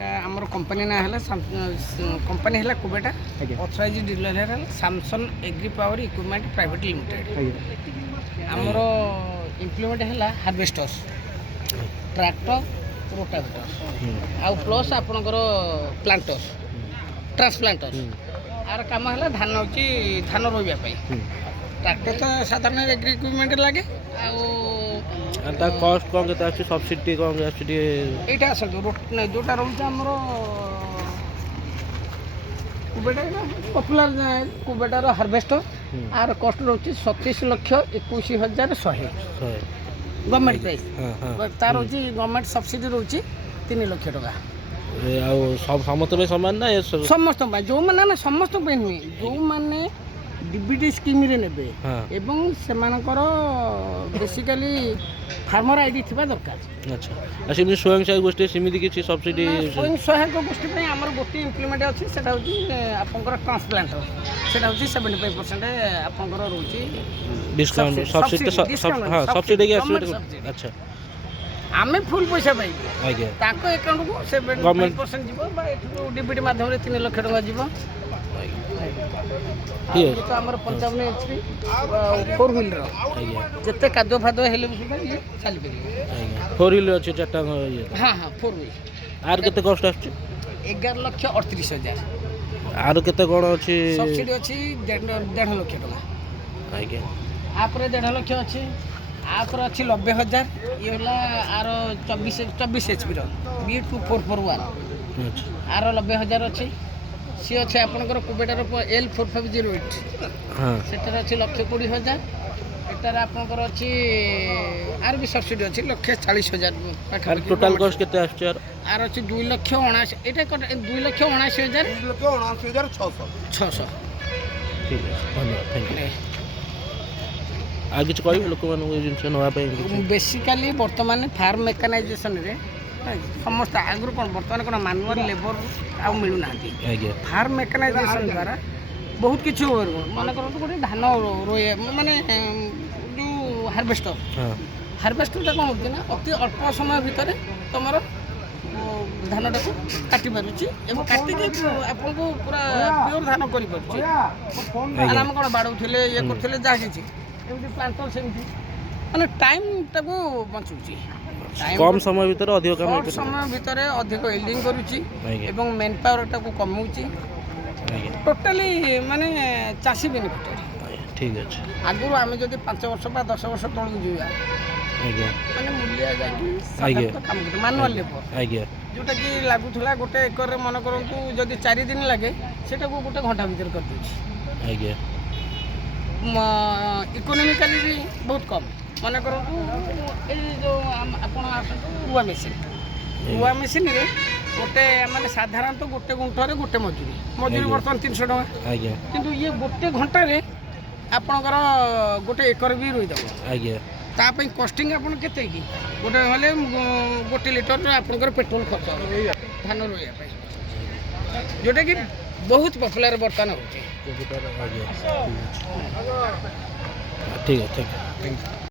आमर कंपनी ना है कंपनी है कुबेटा ऑथराइज डीलर है Samsung agri power equipment private limited. आमर इम्प्लीमेंट है हार्वेस्टर्स ट्रैक्टर रोटावेटर आउ प्लस आपणकर प्लांटर्स ट्रांसप्लांटर्स आर काम है धान होची धान रोइबा ट्रैक्टर तो साधारण एग्री इक्विपमेंट लगे ता कॉस्ट कौन केते आछि सब्सिडी कौन आछि एटा असल जोटा रहउछ हमर कुबेटा पॉपुलर कुबेटार हार्वेस्टर आर कॉस्ट रहउछ 37,21,100 गवर्नमेंट प्राइस तार होची गवर्नमेंट सब्सिडी रहउछ 3 लाख टका सब समस्त समान ना समस्त जो माने ना समस्त पे नुई जो माने डीबीटी स्कीम रे नेबे एवं सेमानकर बेसिकली फार्मर आईडी थिबा दरकार। अच्छा असिमी स्वयं सहायक गोष्ठी समिति किछि सब्सिडी स्वयं सहायक गोष्ठी पे हमर गोटी इम्प्लीमेंट अछि सेटा होची आपनकर ट्रांसप्लांटर सेटा होची 75% आपनकर रहउची डिस्काउंट सब्सिडी हां सब्सिडी के अच्छा आमे फुल पैसा पाई आज्ञा ताको अकाउंट को 75% जीवो बा डीबीटी माध्यम रे 3 लाख टका जीवो। ठीक है तो हमर 55 एचपी 4 व्हीलर जते कादो फादो हेले सुबा ये चली परी आज्ञा 4 व्हीलर अछि चारटा ये हां हां 4 व्हीलर आर केते कॉस्ट आछि 11,38,000 आर केते कोन अछि सब्सिडी अछि 1.5 लाख टका आज्ञा आपरे 1.5 लाख अछि आपर अच्छी 90,000 ये होला आर 24 एचपी B2441 आर 90,000 अच्छी सी अच्छे आपनकर कुबेटार L4508 हां सेटर अच्छी 1,20,000 एटार आपनकर अच्छी आर भी सब्सिडी अच्छी 1,40,000 टोटल कॉस्ट केते आछि आर अच्छी 2,79,000 एटा 2,79,000 2,79,600 ठीक है धन्यवाद थैंक यू आगे कह लोक जिन नापी बेसिकाली बर्तमान फार्म मेकानाइजेशन रे समस्त आगुरी कौन बर्तमान कौन मानुआल लेबर आउ मिलूना फार्म मेकानाइजेशन द्वारा बहुत किसी मन कर गोटे धान रोए माने जो हार्वेस्टर हार्वेस्टरटा कौन होती ना अति अल्प समय भितर तुम धानटा को काटी पारुची एवं काटिकी आपको पूरा प्योर धान कर आराम कौन बाड़ौले ये करते जहाँ किसी प्लांटर सेमती माने टाइम टाको बंचुची कम समय भीतर अधिक काम समय भीतर अधिक यील्डिंग करूची एवं मैन पावर टाको कमउची टोटली माने चासी बेनिफिट। ठीक अछि आगुरु आमे जदी 5 वर्ष बा 10 वर्ष तळु जुया आज्ञा माने मूल्य जाकी साधारण काम करते मैनुअल लेबर आज्ञा जोटा कि लागुथला गोटे एकर रे मन करंतु जदी 4 दिन लागे सेटा को गोटे घंटा भीतर कर दोची आज्ञा इकोनॉमिकली भी बहुत कम मन कर जो रुआ मेसीन रे गोटे माने साधारणतः गोटे गुंठरे गोटे मजूरी बर्तमान 300 टका किंतु ये गोटे घंटा रे आपनकर गोटे एकर भी रोइदब आज्ञा तापई कॉस्टिंग आपन केते की गोटे हले गोटे लीटर आपनकर पेट्रोल खर्च धान रोइया पई जोटा कि बहुत पॉपुलर बर्तमान होची। ठीक है थैंक यू।